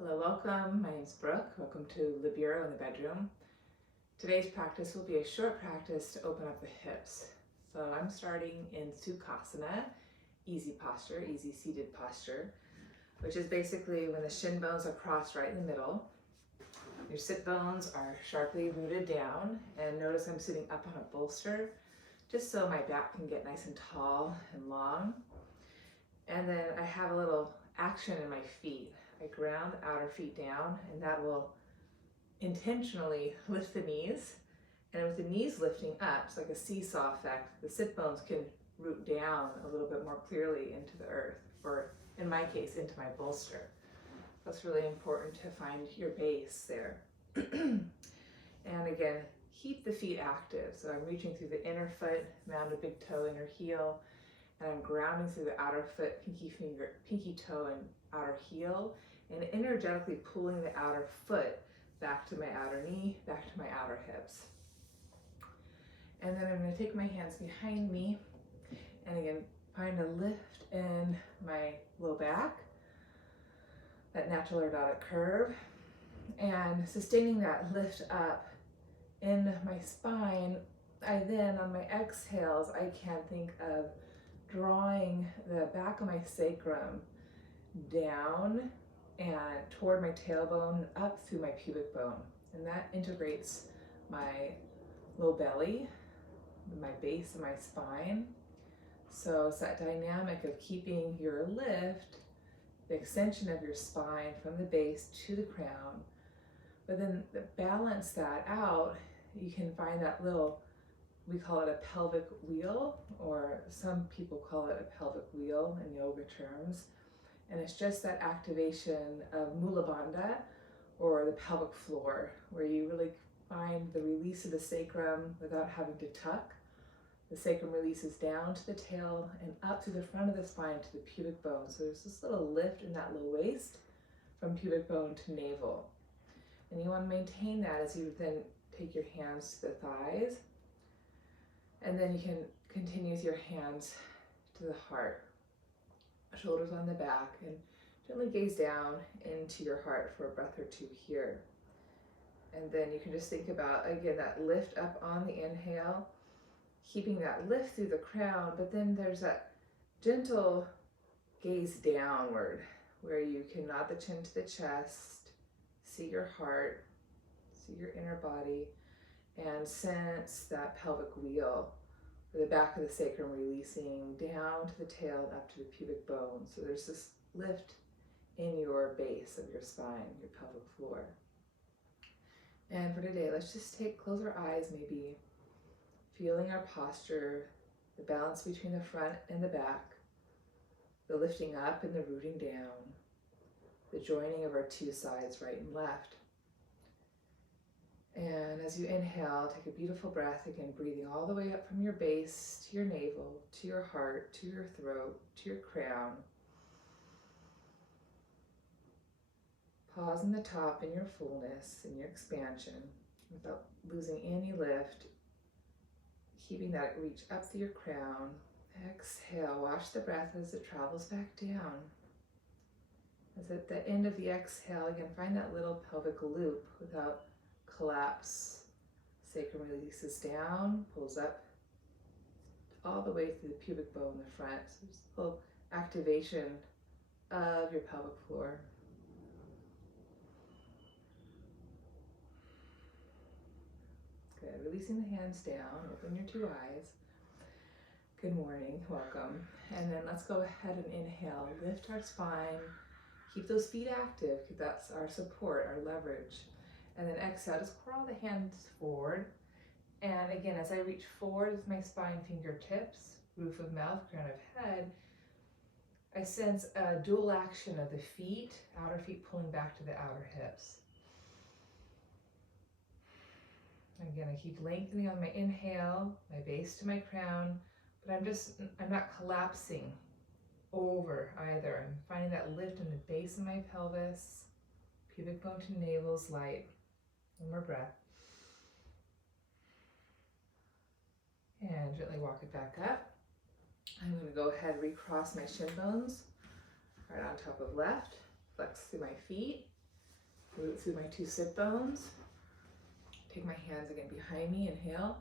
Hello, welcome. My name is Brooke. Welcome to the bureau in the bedroom. Today's practice will be a short practice to open up the hips. So I'm starting in Sukasana, easy posture, easy seated posture, which is basically when the shin bones are crossed right in the middle. Your sit bones are sharply rooted down, and notice I'm sitting up on a bolster just so my back can get nice and tall and long. And then I have a little action in my feet. I ground the outer feet down, and that will intentionally lift the knees. And with the knees lifting up, it's like a seesaw effect. The sit bones can root down a little bit more clearly into the earth, or in my case, into my bolster. That's really important to find your base there. And again, keep the feet active. So I'm reaching through the inner foot, mound a big toe, inner heel, and I'm grounding through the outer foot, pinky toe and outer heel, and energetically pulling the outer foot back to my outer knee, back to my outer hips. And then I'm going to take my hands behind me, and again, find a lift in my low back, that natural orthotic curve, and sustaining that lift up in my spine. I then, on my exhales, I can think of drawing the back of my sacrum down and toward my tailbone and up through my pubic bone. And that integrates my low belly, my base of my spine. So it's that dynamic of keeping your lift, the extension of your spine from the base to the crown. But then to balance that out, you can find that little, we call it a pelvic wheel, or some people call it a pelvic wheel in yoga terms. And it's just that activation of mula bandha, or the pelvic floor, where you really find the release of the sacrum without having to tuck. The sacrum releases down to the tail and up to the front of the spine to the pubic bone. So there's this little lift in that low waist from pubic bone to navel. And you want to maintain that as you then take your hands to the thighs. And then you can continue with your hands to the heart, shoulders on the back, and gently gaze down into your heart for a breath or two here. And then you can just think about, again, that lift up on the inhale, keeping that lift through the crown, but then there's that gentle gaze downward where you can nod the chin to the chest, see your heart, see your inner body, and sense that pelvic wheel, the back of the sacrum releasing down to the tail and up to the pubic bone. So there's this lift in your base of your spine, your pelvic floor. And for today, let's just close our eyes, maybe feeling our posture, the balance between the front and the back, the lifting up and the rooting down, the joining of our two sides, right and left. And as you inhale, take a beautiful breath, again, breathing all the way up from your base to your navel, to your heart, to your throat, to your crown. Pause in the top in your fullness, in your expansion, without losing any lift, keeping that reach up through your crown. Exhale, watch the breath as it travels back down. As at the end of the exhale, again, find that little pelvic loop without collapse. Sacrum releases down, pulls up all the way through the pubic bone in the front. So there's a little activation of your pelvic floor. Good. Releasing the hands down. Open your two eyes. Good morning. Welcome. And then let's go ahead and inhale. Lift our spine. Keep those feet active because that's our support, our leverage. And then exhale, just crawl the hands forward. And again, as I reach forward with my spine, fingertips, roof of mouth, crown of head, I sense a dual action of the feet, outer feet pulling back to the outer hips. Again, I keep lengthening on my inhale, my base to my crown, but I'm not collapsing over either. I'm finding that lift in the base of my pelvis, pubic bone to navel is light. One more breath. And gently walk it back up. I'm going to go ahead and recross my shin bones, right on top of left, flex through my feet, Root through my 2 sit bones. Take my hands again behind me, inhale.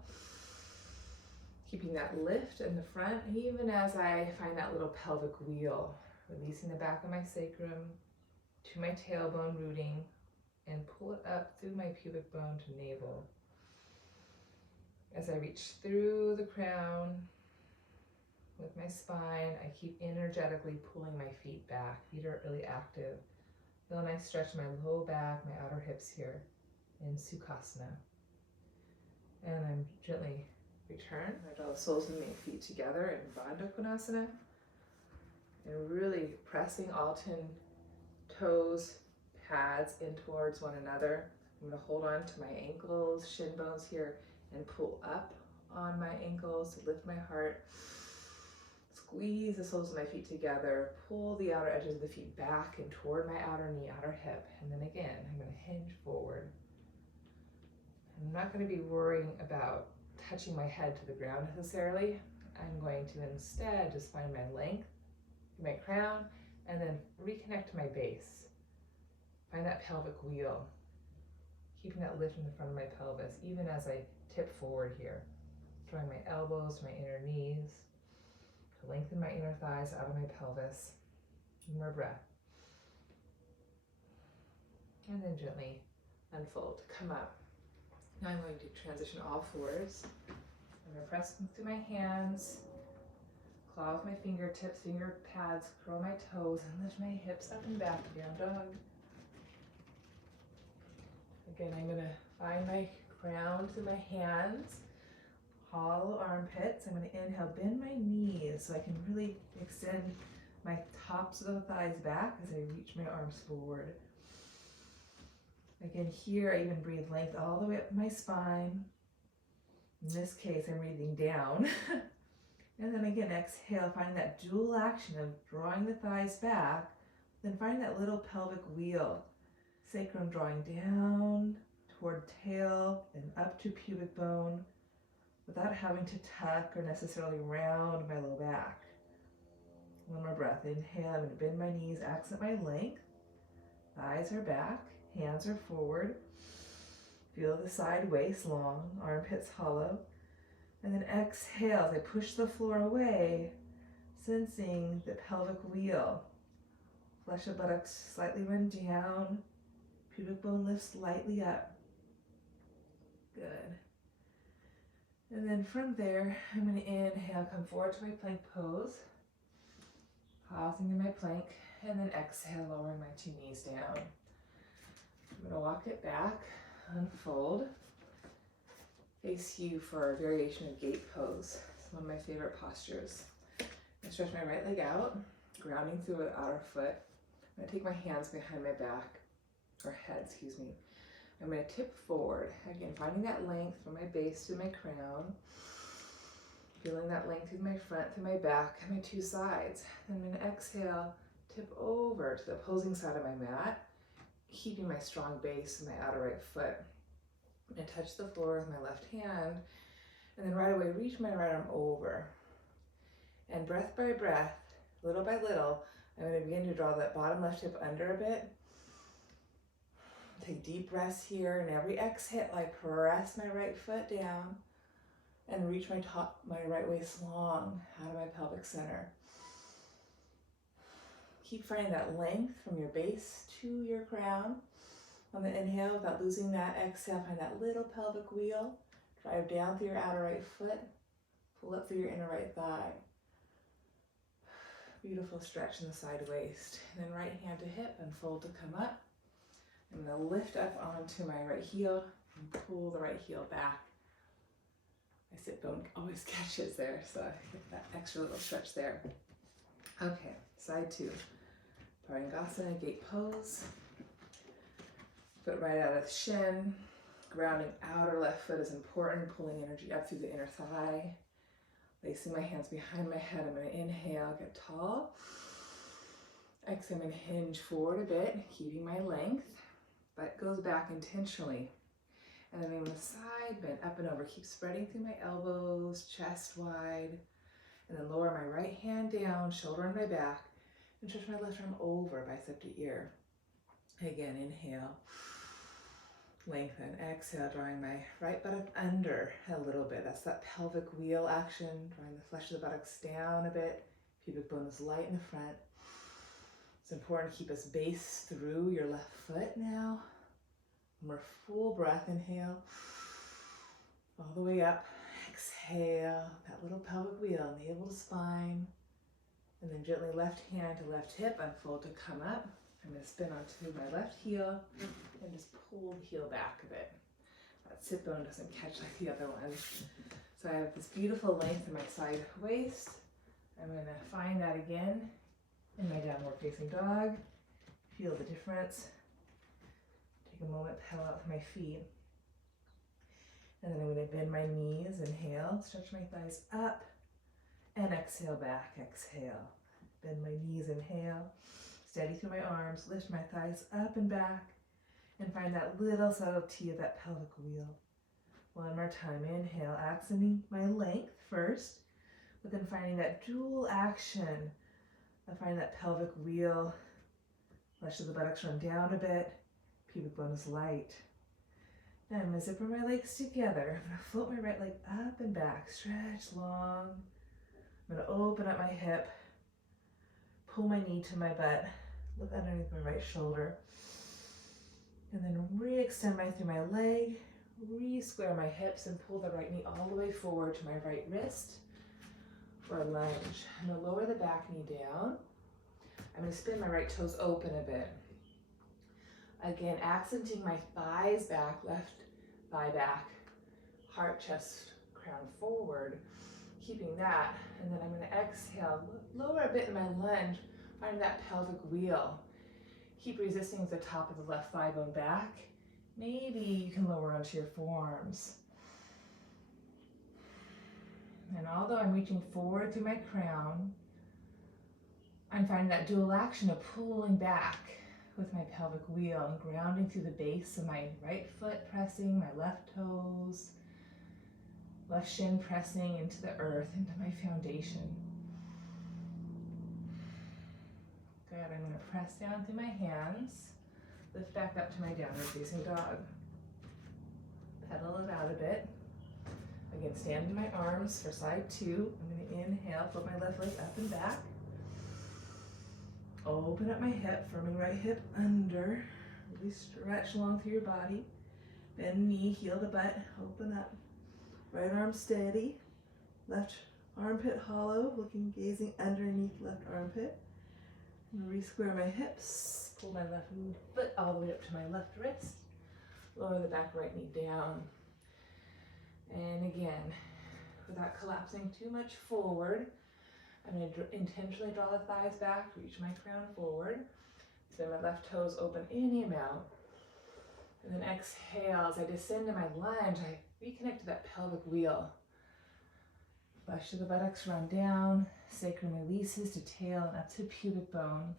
Keeping that lift in the front, even as I find that little pelvic wheel, releasing the back of my sacrum to my tailbone rooting, and pull it up through my pubic bone to navel. As I reach through the crown with my spine, I keep energetically pulling my feet back. Feet are really active. Then I stretch my low back, my outer hips here in Sukasana. And I'm gently return. I draw the soles of my feet together in bandhas, and really pressing all 10 toes, pads in towards one another. I'm going to hold on to my ankles, shin bones here, and pull up on my ankles to lift my heart. Squeeze the soles of my feet together, pull the outer edges of the feet back and toward my outer knee, outer hip, and then again, I'm going to hinge forward. I'm not going to be worrying about touching my head to the ground necessarily. I'm going to instead just find my length, my crown, and then reconnect to my base. Find that pelvic wheel, keeping that lift in the front of my pelvis, even as I tip forward here. Drawing my elbows to my inner knees, to lengthen my inner thighs out of my pelvis. One more breath. And then gently unfold, come up. Now I'm going to transition all fours. I'm going to press through my hands, claw with my fingertips, finger pads, curl my toes, and lift my hips up and back, down dog. Again, I'm going to find my crown through my hands, hollow armpits. I'm going to inhale, bend my knees so I can really extend my tops of the thighs back as I reach my arms forward. Again, here I even breathe length all the way up my spine. In this case, I'm breathing down. And then again, exhale, finding that dual action of drawing the thighs back, then finding that little pelvic wheel. Sacrum drawing down toward tail and up to pubic bone without having to tuck or necessarily round my low back. One more breath. Inhale, I'm going to bend my knees, accent my length. Thighs are back. Hands are forward. Feel the side waist long, armpits hollow. And then exhale as I push the floor away, sensing the pelvic wheel. Flesh of buttocks slightly run down. Pubic bone lifts lightly up. Good. And then from there, I'm going to inhale, come forward to my plank pose. Pausing in my plank, and then exhale, lowering my 2 knees down. I'm going to walk it back, unfold, face you for a variation of gate pose. It's one of my favorite postures. I stretch my right leg out, grounding through the outer foot. I'm going to take my hands behind my back, or head, excuse me. I'm going to tip forward, again, finding that length from my base to my crown, feeling that length through my front, through my back, and my 2 sides. I'm going to exhale, tip over to the opposing side of my mat, keeping my strong base in my outer right foot. I'm going to touch the floor with my left hand, and then right away reach my right arm over. And breath by breath, little by little, I'm going to begin to draw that bottom left hip under a bit. Take deep breaths here, and every exhale I press my right foot down and reach my right waist long out of my pelvic center. Keep finding that length from your base to your crown. On the inhale, without losing that, exhale, find that little pelvic wheel. Drive down through your outer right foot. Pull up through your inner right thigh. Beautiful stretch in the side waist. And then right hand to hip and fold to come up. I'm going to lift up onto my right heel and pull the right heel back. My sit bone always catches there, so I get that extra little stretch there. Okay, side 2. Parighasana, gate pose. Foot right out of the shin. Grounding outer left foot is important, pulling energy up through the inner thigh. Placing my hands behind my head, I'm going to inhale, get tall. Exhale, I'm going to hinge forward a bit, keeping my length. Butt goes back intentionally. And then I'm going to side bend up and over. Keep spreading through my elbows, chest wide. And then lower my right hand down, shoulder on my back. And stretch my left arm over, bicep to ear. Again, inhale, lengthen. Exhale, drawing my right buttock under a little bit. That's that pelvic wheel action, drawing the flesh of the buttocks down a bit. Pubic bone is light in the front. It's important to keep us base through your left foot now. One more full breath, inhale, all the way up. Exhale, that little pelvic wheel, navel to spine. And then gently left hand to left hip, unfold to come up. I'm going to spin onto my left heel and just pull the heel back a bit. That sit bone doesn't catch like the other one. So I have this beautiful length in my side waist. I'm going to find that again in my downward facing dog. Feel the difference. Take a moment, pedal out with my feet. And then I'm going to bend my knees, inhale, stretch my thighs up, and exhale back, exhale. Bend my knees, inhale, steady through my arms, lift my thighs up and back, and find that little subtlety of that pelvic wheel. One more time, inhale, accenting my length first, but then finding that dual action of finding that pelvic wheel, flesh of the buttocks run down a bit, pubic bone is light. Now I'm going to zipper my legs together. I'm going to float my right leg up and back, stretch long. I'm going to open up my hip, pull my knee to my butt, look underneath my right shoulder, and then re-extend through my leg, re-square my hips and pull the right knee all the way forward to my right wrist for a lunge. I'm going to lower the back knee down. I'm going to spin my right toes open a bit. Again, accenting my thighs back, left thigh back, heart, chest, crown forward, keeping that. And then I'm going to exhale, lower a bit in my lunge, find that pelvic wheel. Keep resisting with the top of the left thigh bone back. Maybe you can lower onto your forearms. And although I'm reaching forward through my crown, I'm finding that dual action of pulling back with my pelvic wheel and grounding through the base of my right foot, pressing my left toes, left shin pressing into the earth, into my foundation. Good, I'm going to press down through my hands, lift back up to my downward facing dog. Pedal it out a bit. Again, stand in my arms for side two. I'm going to inhale, put my left leg up and back. Open up my hip, firming right hip under. Really stretch long through your body. Bend knee, heel to butt, open up. Right arm steady. Left armpit hollow, gazing underneath left armpit. And re-square my hips. Pull my left foot all the way up to my left wrist. Lower the back right knee down. And again, without collapsing too much forward, I'm going to intentionally draw the thighs back, reach my crown forward. Spin my left toes open any amount. And then exhale, as I descend to my lunge, I reconnect to that pelvic wheel. Flesh of the buttocks run down, sacrum releases to tail and up to pubic bone.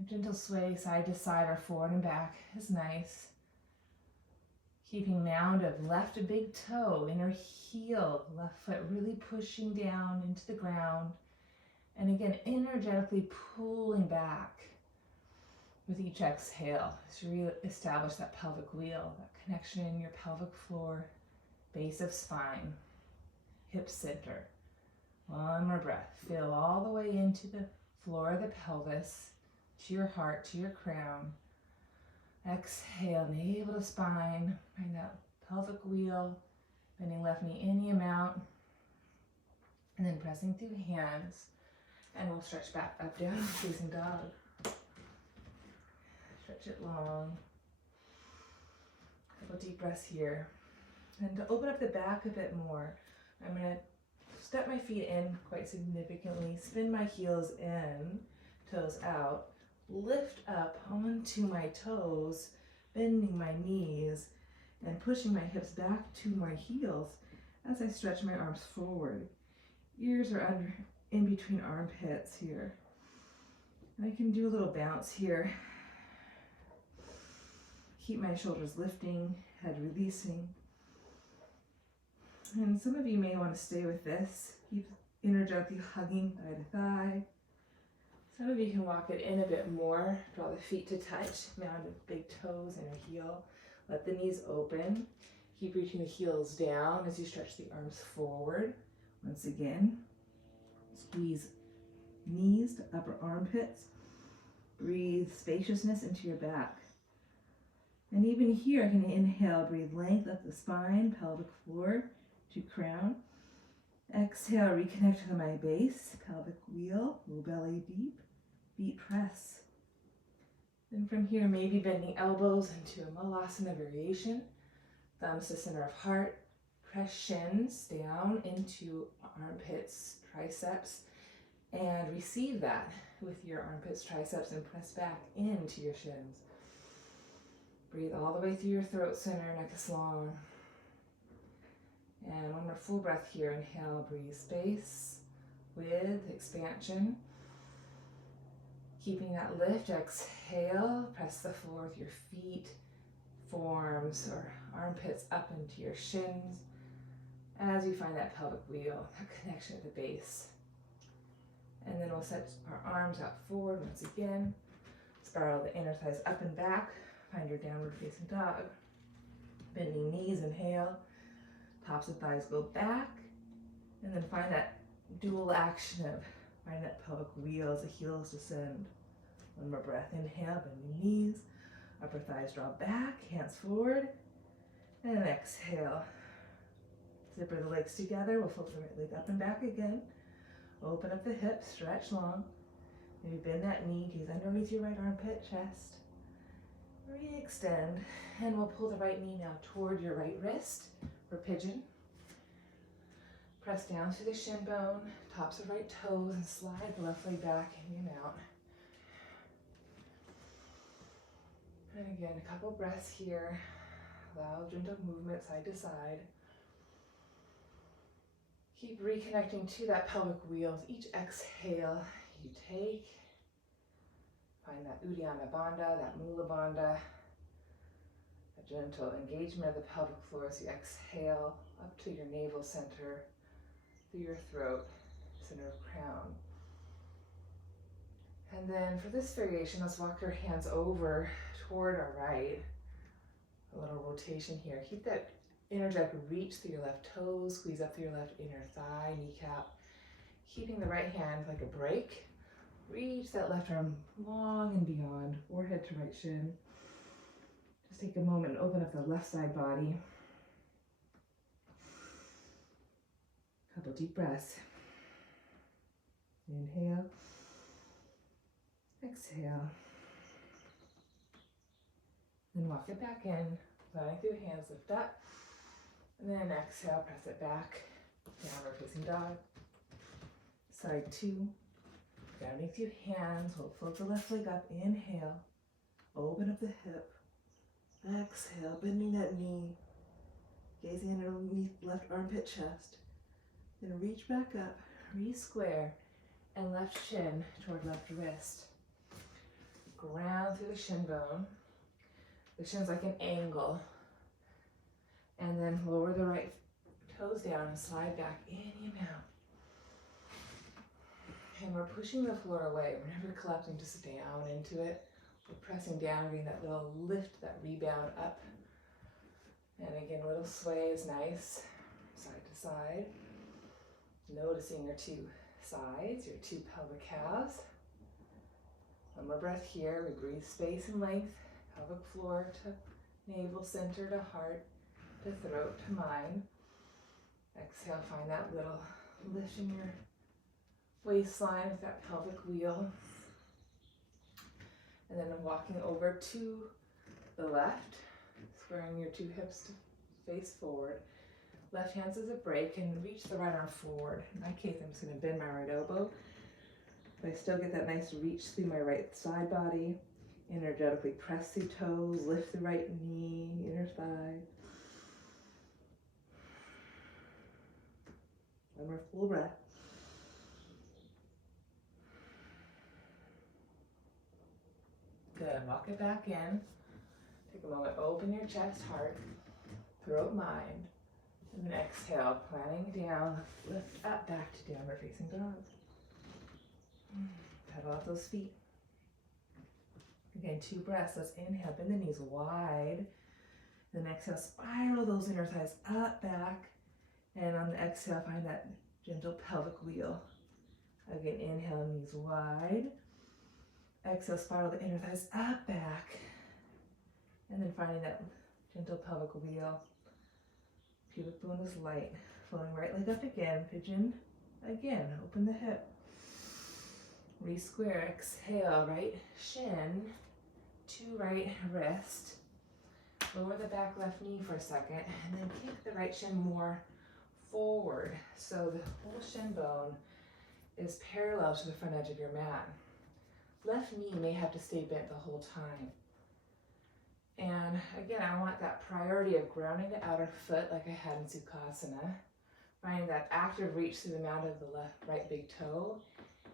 A gentle sway side to side or forward and back is nice. Keeping mound of left big toe, inner heel, left foot really pushing down into the ground. And again, energetically pulling back with each exhale to re-establish that pelvic wheel, that connection in your pelvic floor, base of spine, hip center. One more breath. Feel all the way into the floor of the pelvis, to your heart, to your crown. Exhale, navel to spine, find that pelvic wheel, bending left knee any amount, and then pressing through hands, and we'll stretch back up, down, facing dog. Stretch it long. Couple deep breaths here. And to open up the back a bit more, I'm going to step my feet in quite significantly, spin my heels in, toes out, lift up onto my toes, bending my knees and pushing my hips back to my heels as I stretch my arms forward. Ears are under in between armpits here. And I can do a little bounce here. Keep my shoulders lifting, head releasing. And some of you may want to stay with this. Keep energetically hugging thigh to thigh. Some of you can walk it in a bit more. Draw the feet to touch, mound the big toes and your heel. Let the knees open. Keep reaching the heels down as you stretch the arms forward. Once again, squeeze knees to upper armpits. Breathe spaciousness into your back. And even here, I can inhale, breathe length up the spine, pelvic floor to crown. Exhale, reconnect to my base, pelvic wheel, low belly deep, feet press. Then from here, maybe bending elbows into a muhka variation. Thumbs to center of heart. Press shins down into armpits, triceps, and receive that with your armpits, triceps, and press back into your shins. Breathe all the way through your throat center, neck is long. And one more full breath here. Inhale, breathe space, width, expansion. Keeping that lift, exhale, press the floor with your feet, forearms or armpits up into your shins as you find that pelvic wheel, that connection at the base. And then we'll set our arms out forward once again. Spiral the inner thighs up and back. Find your downward facing dog. Bending knees, inhale. Tops of thighs go back. And then find that dual action of find that pelvic wheel as the heels descend. One more breath. Inhale, bending knees. Upper thighs draw back, hands forward. And exhale. Zipper the legs together. We'll flip the right leg up and back again. Open up the hips, stretch long. Maybe bend that knee, gaze underneath your right armpit, chest. Re-extend. And we'll pull the right knee now toward your right wrist for pigeon. Press down through the shin bone, tops of right toes, and slide the left leg back and you mount. And again, a couple breaths here. Allow gentle movement side to side. Keep reconnecting to that pelvic wheel. With each exhale you take, find that Uddiyana bandha, that mula bandha, a gentle engagement of the pelvic floor as you exhale up to your navel center, through your throat, center of crown. And then for this variation, let's walk your hands over toward our right. A little rotation here. Keep that energetic reach through your left toes, squeeze up through your left inner thigh, kneecap. Keeping the right hand like a brake. Reach that left arm long and beyond, forehead to right shin. Just take a moment and open up the left side body. Couple deep breaths. Inhale. Exhale. Then walk it back in, allowing through the hands, lift up. And then exhale, press it back. Downward facing dog. Side two. Underneath your hands, we'll float the left leg up. Inhale. Open up the hip. Exhale, bending that knee. Gazing underneath left armpit, chest. Then reach back up, re-square, and left shin toward left wrist. Ground through the shin bone. The shin's like an angle. And then lower the right toes down and slide back in you mount. And we're pushing the floor away. We're never collapsing just down into it. We're pressing down, getting that little lift, that rebound up. And again, a little sway is nice, side to side. Noticing your two sides, your two pelvic calves. One more breath here. We breathe space and length. Pelvic floor to navel, center to heart, to throat to mind. Exhale, find that little lift in your waistline with that pelvic wheel. And then walking over to the left, squaring your two hips to face forward. Left hand as a break and reach the right arm forward. In my case, I'm just going to bend my right elbow. But I still get that nice reach through my right side body. Energetically press the toes, lift the right knee, inner thigh. One more full breath. Good, walk it back in. Take a moment, open your chest, heart, throat, mind. And then exhale, planting down, lift up, back to downward facing dog. pedal out those feet. Again, 2 breaths. Let's inhale, bend the knees wide. Then exhale, spiral those inner thighs up, back. And on the exhale, find that gentle pelvic wheel. Again, inhale, knees wide. Exhale, spiral the inner thighs up, back. And then finding that gentle pelvic wheel. Pubic bone is light. Flowing right leg up again. Pigeon. Again, open the hip. Re-square. Exhale, right shin to right wrist. Lower the back left knee for a second, and then kick the right shin more forward. So the whole shin bone is parallel to the front edge of your mat. Left knee may have to stay bent the whole time. And again, I want that priority of grounding the outer foot like I had in Sukasana. Finding that active reach through the mound of the right big toe,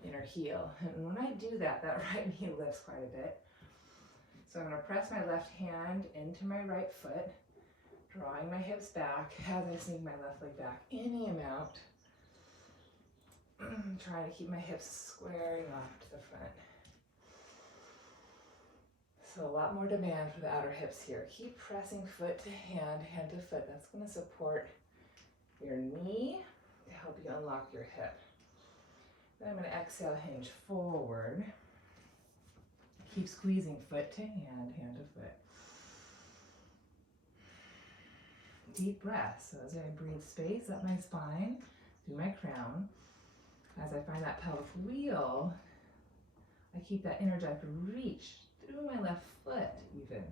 inner heel. And when I do that, that right knee lifts quite a bit. So I'm going to press my left hand into my right foot, drawing my hips back as I sink my left leg back any amount. Trying to keep my hips squaring off to the front. So a lot more demand for the outer hips here. Keep pressing foot to hand, hand to foot. That's going to support your knee to help you unlock your hip. Then I'm going to exhale, hinge forward. Keep squeezing foot to hand, hand to foot. Deep breath. So as I breathe space up my spine, through my crown, as I find that pelvic wheel, I keep that energized reach through my left foot even.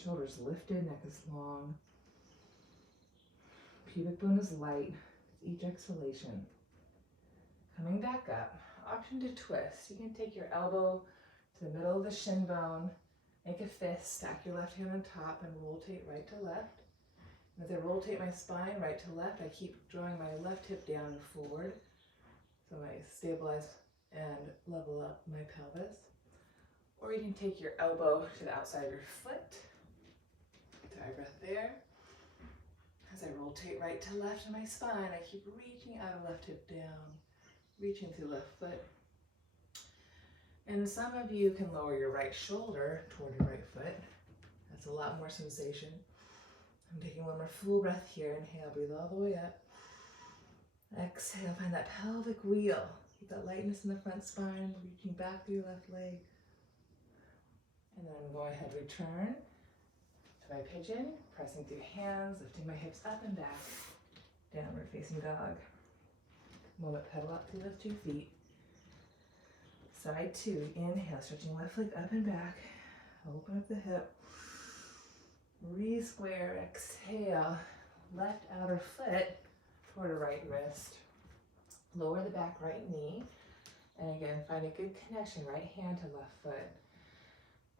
Shoulders lifted, neck is long. Pubic bone is light with each exhalation. Coming back up, option to twist. You can take your elbow to the middle of the shin bone, make a fist, stack your left hand on top and rotate right to left. As I rotate my spine right to left, I keep drawing my left hip down and forward. So I stabilize and level up my pelvis. Or you can take your elbow to the outside of your foot. Dry breath there. As I rotate right to left in my spine, I keep reaching out of left hip down, reaching through left foot. And some of you can lower your right shoulder toward your right foot. That's a lot more sensation. I'm taking one more full breath here. Inhale, breathe all the way up. Exhale, find that pelvic wheel. Keep that lightness in the front spine, reaching back through your left leg. And then go ahead, return to my pigeon, pressing through hands, lifting my hips up and back, downward facing dog. Moment, pedal up through those 2 feet. Side 2, inhale, stretching left leg up and back, open up the hip. Re-square, exhale, left outer foot toward a right wrist. Lower the back right knee. And again, find a good connection, right hand to left foot.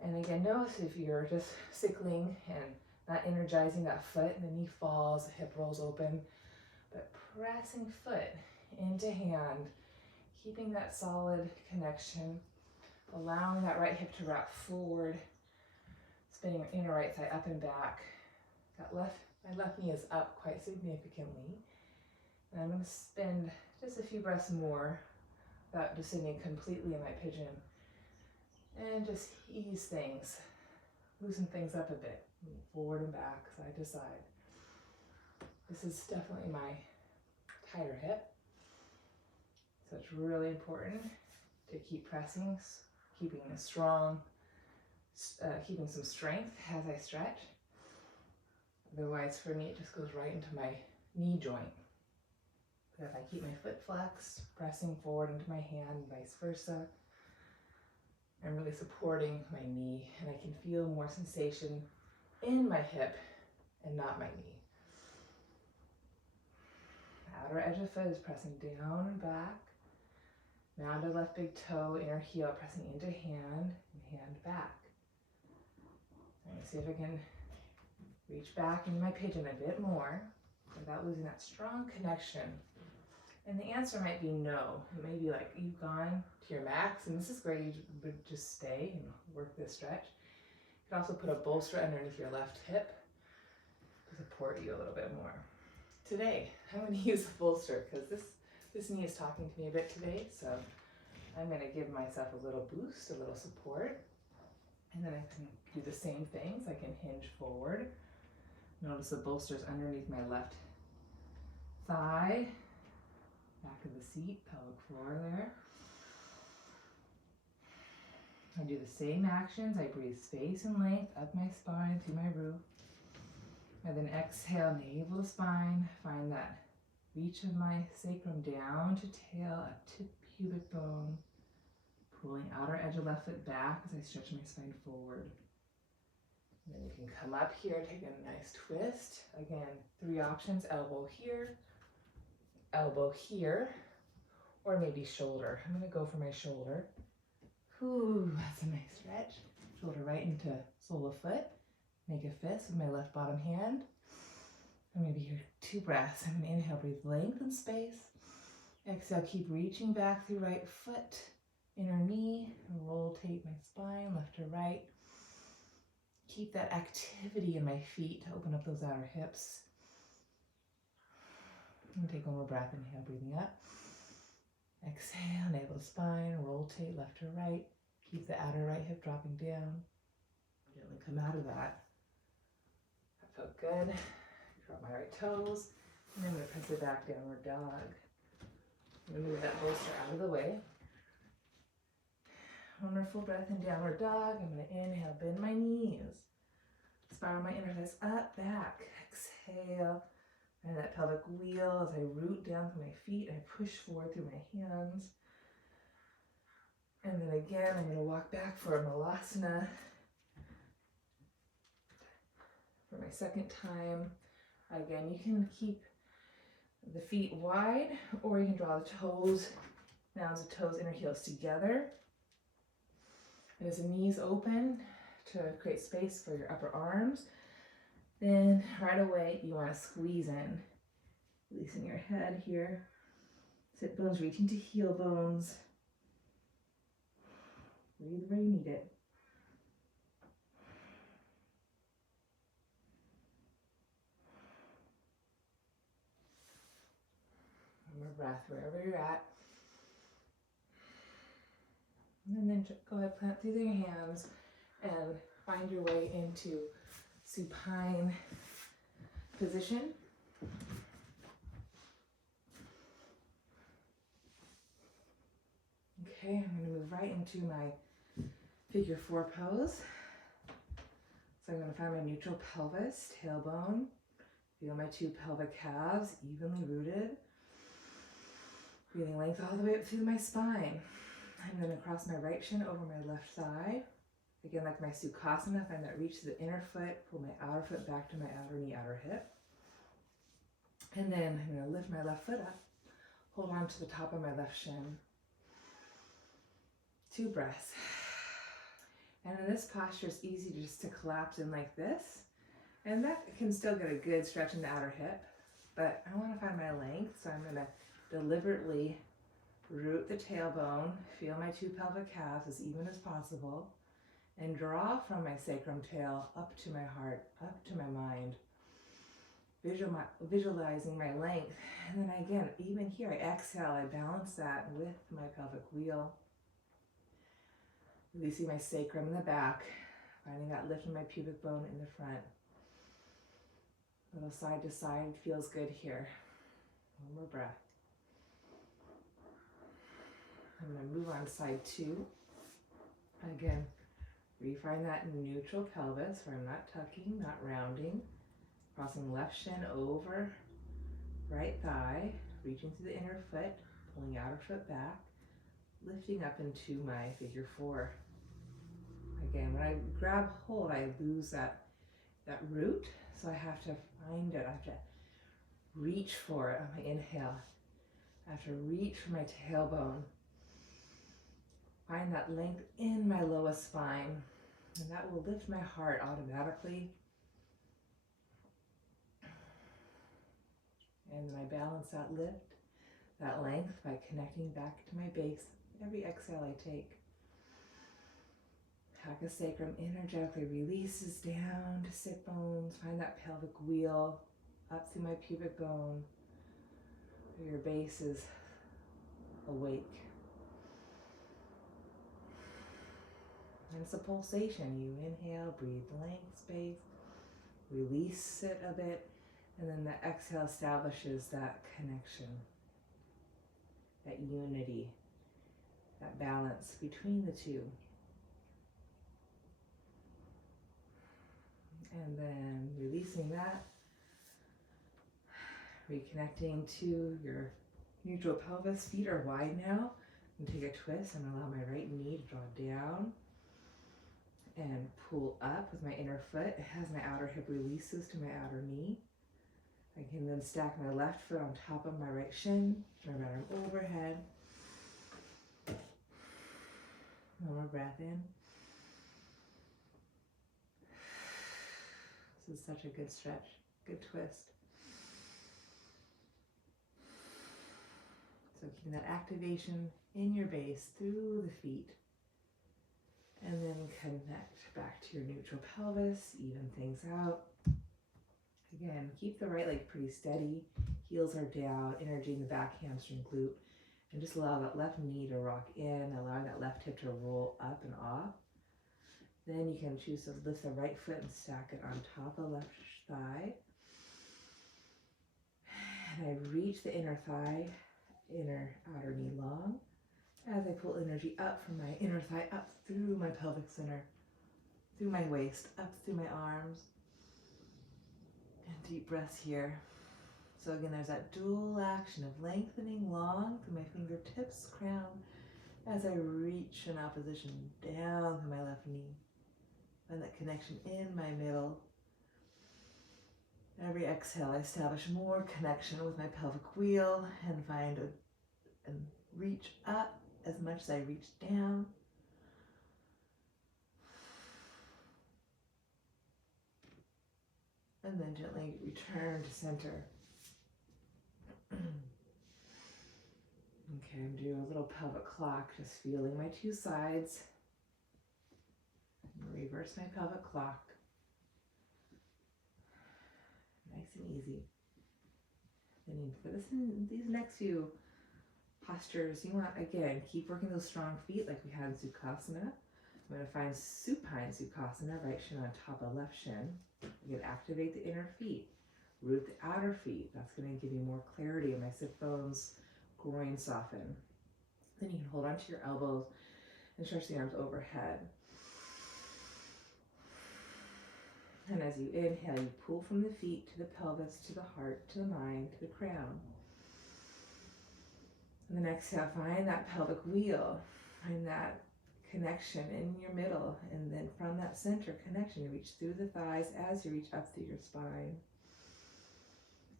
And again, notice if you're just sickling and not energizing that foot, the knee falls, the hip rolls open. But pressing foot into hand, keeping that solid connection, allowing that right hip to wrap forward, spinning your inner right thigh up and back. My left knee is up quite significantly. And I'm going to spend just a few breaths more without descending completely in my pigeon. And just ease things, loosen things up a bit, move forward and back, side to side. This is definitely my tighter hip. So it's really important to keep pressing, keeping a strong, keeping some strength as I stretch. Otherwise, for me, it just goes right into my knee joint. But if I keep my foot flexed, pressing forward into my hand, and vice versa, I'm really supporting my knee, and I can feel more sensation in my hip and not my knee. Outer edge of foot is pressing down and back. Mound of left big toe, inner heel pressing into hand and hand back. I'm going to see if I can reach back into my pigeon a bit more without losing that strong connection. And the answer might be no. It may be like you've gone to your max, and this is where you would just stay and work this stretch. You can also put a bolster underneath your left hip to support you a little bit more. Today, I'm going to use a bolster because this This knee is talking to me a bit today, so I'm going to give myself a little boost, a little support. And then I can do the same things. I can hinge forward. Notice the bolster's underneath my left thigh, back of the seat, pelvic floor there. I do the same actions. I breathe space and length up my spine through my roof. And then exhale, navel to spine. Find that reach of my sacrum down to tail, up to pubic bone. Pulling outer edge of left foot back as I stretch my spine forward. And then you can come up here, take a nice twist. Again, 3 options, elbow here, or maybe shoulder. I'm gonna go for my shoulder. Ooh, that's a nice stretch. Shoulder right into sole of foot. Make a fist with my left bottom hand. And maybe here 2 breaths. I'm gonna inhale, breathe length and space. Exhale, keep reaching back through right foot, inner knee, rotate my spine left to right. Keep that activity in my feet to open up those outer hips. And take one more breath, inhale, breathing up. Exhale, navel to spine, rotate left to right. Keep the outer right hip dropping down. Gently come out of that. That felt good. Drop my right toes. And then I'm going to press it back, downward dog. I'm going to move that bolster out of the way. One more full breath in downward dog. I'm going to inhale, bend my knees. Spiral my inner thighs up, back. Exhale. And that pelvic wheel as I root down through my feet. I push forward through my hands. And then again, I'm going to walk back for a malasana. For my second time. Again, you can keep the feet wide, or you can draw the toes, mounds of toes, inner heels together. And as the knees open to create space for your upper arms, then right away you want to squeeze in, releasing your head here. Sit bones reaching to heel bones. Breathe where you need it. One more breath wherever you're at. And then go ahead, plant through your hands and find your way into supine position. Okay, I'm going to move right into my figure 4 pose. So I'm going to find my neutral pelvis, tailbone. Feel my 2 pelvic calves evenly rooted. Breathing length all the way up through my spine. I'm going to cross my right shin over my left thigh. Again, like my Sukasana, find that reach to the inner foot, pull my outer foot back to my outer knee, outer hip. And then I'm going to lift my left foot up, hold on to the top of my left shin. 2 breaths. And in this posture, it's easy just to collapse in like this. And that can still get a good stretch in the outer hip. But I want to find my length, so I'm going to deliberately root the tailbone, feel my 2 pelvic calves as even as possible, and draw from my sacrum tail up to my heart, up to my mind, visualizing my length. And then again, even here, I exhale, I balance that with my pelvic wheel. Releasing my sacrum in the back, finding that lift in my pubic bone in the front. Little side to side feels good here. One more breath. I'm going to move on to side 2. Again, refine that neutral pelvis where I'm not tucking, not rounding. Crossing left shin over right thigh, reaching through the inner foot, pulling outer foot back, lifting up into my figure 4. Again, when I grab hold, I lose that root, so I have to find it. I have to reach for it on my inhale. I have to reach for my tailbone. Find that length in my lowest spine, and that will lift my heart automatically. And then I balance that lift, that length by connecting back to my base every exhale I take. Parighasana energetically releases down to sit bones. Find that pelvic wheel up through my pubic bone. Your base is awake. And it's a pulsation. You inhale, breathe length, space, release it a bit, and then the exhale establishes that connection, that unity, that balance between the two. And then releasing that, reconnecting to your neutral pelvis. Feet are wide now. I'm going to take a twist and allow my right knee to draw down and pull up with my inner foot. It has my outer hip releases to my outer knee. I can then stack my left foot on top of my right shin, my right arm overhead. One more breath in. This is such a good stretch, good twist. So keeping that activation in your base through the feet. And then connect back to your neutral pelvis, even things out. Again, keep the right leg pretty steady. Heels are down, energy in the back hamstring glute. And just allow that left knee to rock in, allowing that left hip to roll up and off. Then you can choose to lift the right foot and stack it on top of the left thigh. And I reach the inner thigh, inner outer knee long, as I pull energy up from my inner thigh, up through my pelvic center, through my waist, up through my arms. And deep breaths here. So again, there's that dual action of lengthening long through my fingertips, crown, as I reach in opposition down through my left knee. Find that connection in my middle. Every exhale, I establish more connection with my pelvic wheel and and reach up as much as I reach down. And then gently return to center. Okay, I'm doing a little pelvic clock, just feeling my two sides. Reverse my pelvic clock. Nice and easy. Then for these next few postures, you want, again, keep working those strong feet like we had in Sukasana. I'm going to find Supine Sukasana, right shin on top of left shin. Again, activate the inner feet. Root the outer feet. That's going to give you more clarity in my sit bones, groin soften. Then you can hold onto your elbows and stretch the arms overhead. And as you inhale, you pull from the feet to the pelvis, to the heart, to the mind, to the crown. And then exhale, find that pelvic wheel. Find that connection in your middle. And then from that center connection, you reach through the thighs as you reach up through your spine.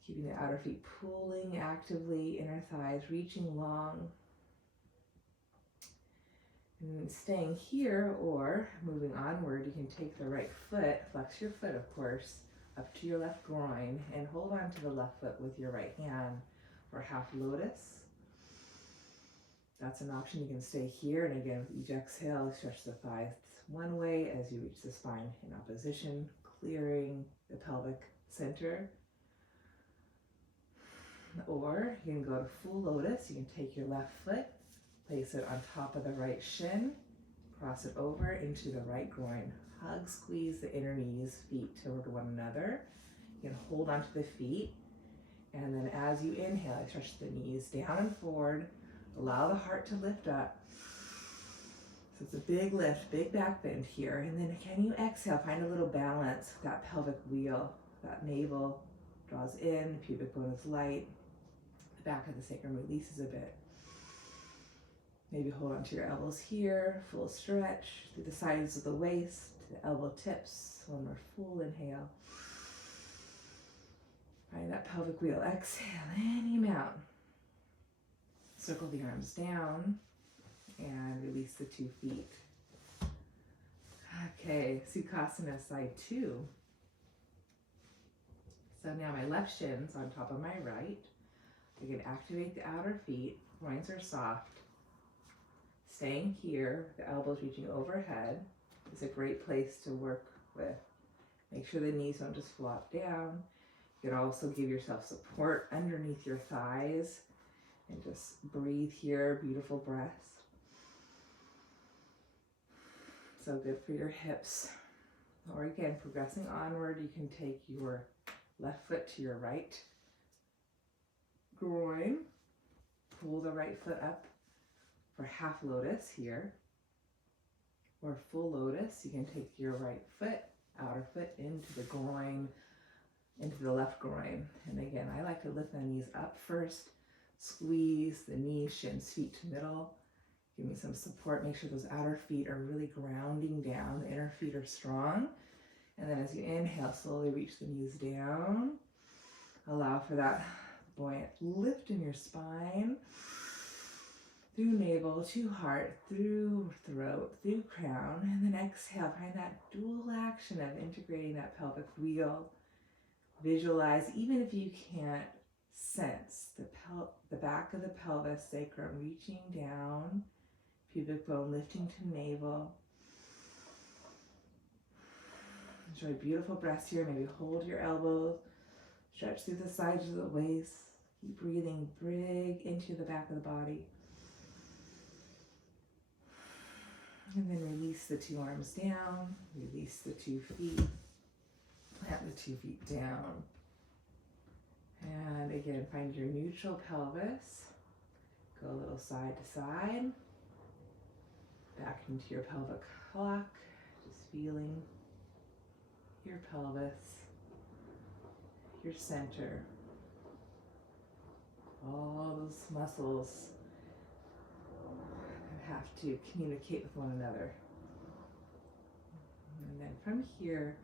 Keeping the outer feet pulling actively, inner thighs reaching long. And staying here or moving onward, you can take the right foot, flex your foot of course, up to your left groin and hold on to the left foot with your right hand for half lotus. That's an option. You can stay here, and again with each exhale, stretch the thighs one way as you reach the spine in opposition, clearing the pelvic center. Or you can go to full lotus. You can take your left foot, place it on top of the right shin, cross it over into the right groin. Hug, squeeze the inner knees, feet toward one another. You can hold onto the feet, and then as you inhale, I stretch the knees down and forward. Allow the heart to lift up. So it's a big lift, big back bend here. And then can you exhale, find a little balance with that pelvic wheel. That navel draws in, pubic bone is light. The back of the sacrum releases a bit. Maybe hold onto your elbows here, full stretch through the sides of the waist, to the elbow tips. One more full inhale. Find that pelvic wheel. Exhale, any amount. Circle the arms down and release the 2 feet. Okay, Sukasana side 2. So now my left shin's on top of my right. I can activate the outer feet. Groins are soft. Staying here, the elbows reaching overhead is a great place to work with. Make sure the knees don't just flop down. You can also give yourself support underneath your thighs. And just breathe here, beautiful breaths. So good for your hips. Or again, progressing onward, you can take your left foot to your right groin. Pull the right foot up for half lotus here. Or full lotus, you can take your right foot, outer foot into the groin, into the left groin. And again, I like to lift the knees up first, squeeze the knees, shins, feet to middle. Give me some support. Make sure those outer feet are really grounding down. The inner feet are strong. And then as you inhale, slowly reach the knees down. Allow for that buoyant lift in your spine. Through navel, to heart, through throat, through crown. And then exhale. Find that dual action of integrating that pelvic wheel. Visualize, even if you can't sense the back of the pelvis, sacrum reaching down. Pubic bone lifting to navel. Enjoy beautiful breaths here. Maybe hold your elbows. Stretch through the sides of the waist. Keep breathing big into the back of the body. And then release the two arms down. Release the 2 feet. Plant the 2 feet down. And again, find your neutral pelvis. Go a little side to side. Back into your pelvic clock, just feeling your pelvis, your center, all those muscles that have to communicate with one another. And then from here,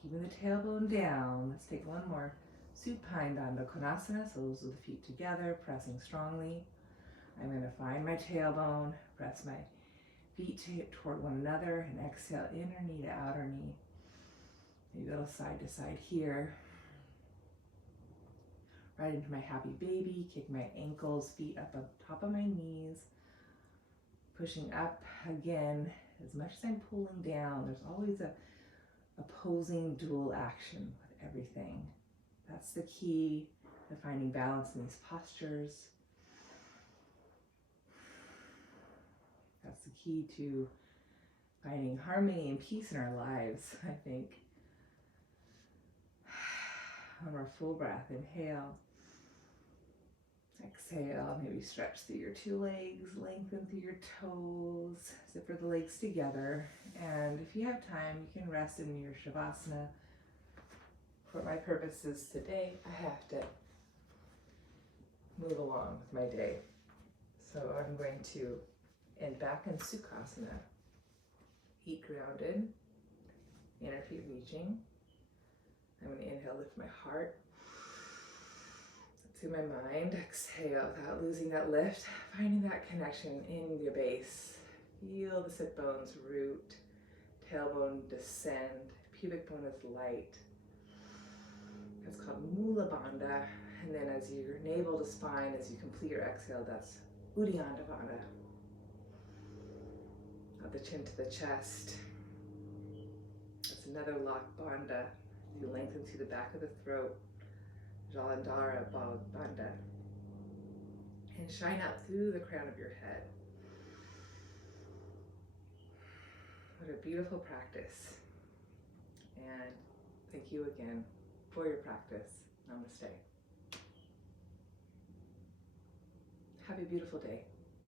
keeping the tailbone down, let's take one more. Supine bandhas, so those are the feet together, pressing strongly. I'm going to find my tailbone, press my feet toward one another, and exhale, inner knee to outer knee. Maybe a little side to side here. Right into my happy baby, kick my ankles, feet up on top of my knees. Pushing up again, as much as I'm pulling down, there's always a opposing dual action with everything. That's the key to finding balance in these postures. That's the key to finding harmony and peace in our lives, I think. One more full breath. Inhale. Exhale. Maybe stretch through your 2 legs, lengthen through your toes, zipper the legs together. And if you have time, you can rest in your shavasana. For my purposes today, I have to move along with my day. So I'm going to end back in Sukasana. Feet grounded, inner feet reaching. I'm going to inhale, lift my heart. Through my mind, exhale without losing that lift, finding that connection in your base. Feel the sit bones root, tailbone descend, pubic bone is light. That's called Mula Bandha. And then as your navel to spine, as you complete your exhale, that's Uddiyana Bandha. Up the chin to the chest. That's another lock bandha. You lengthen through the back of the throat. Jalandhara bandha. And shine out through the crown of your head. What a beautiful practice. And thank you again for your practice. Namaste. Have a beautiful day.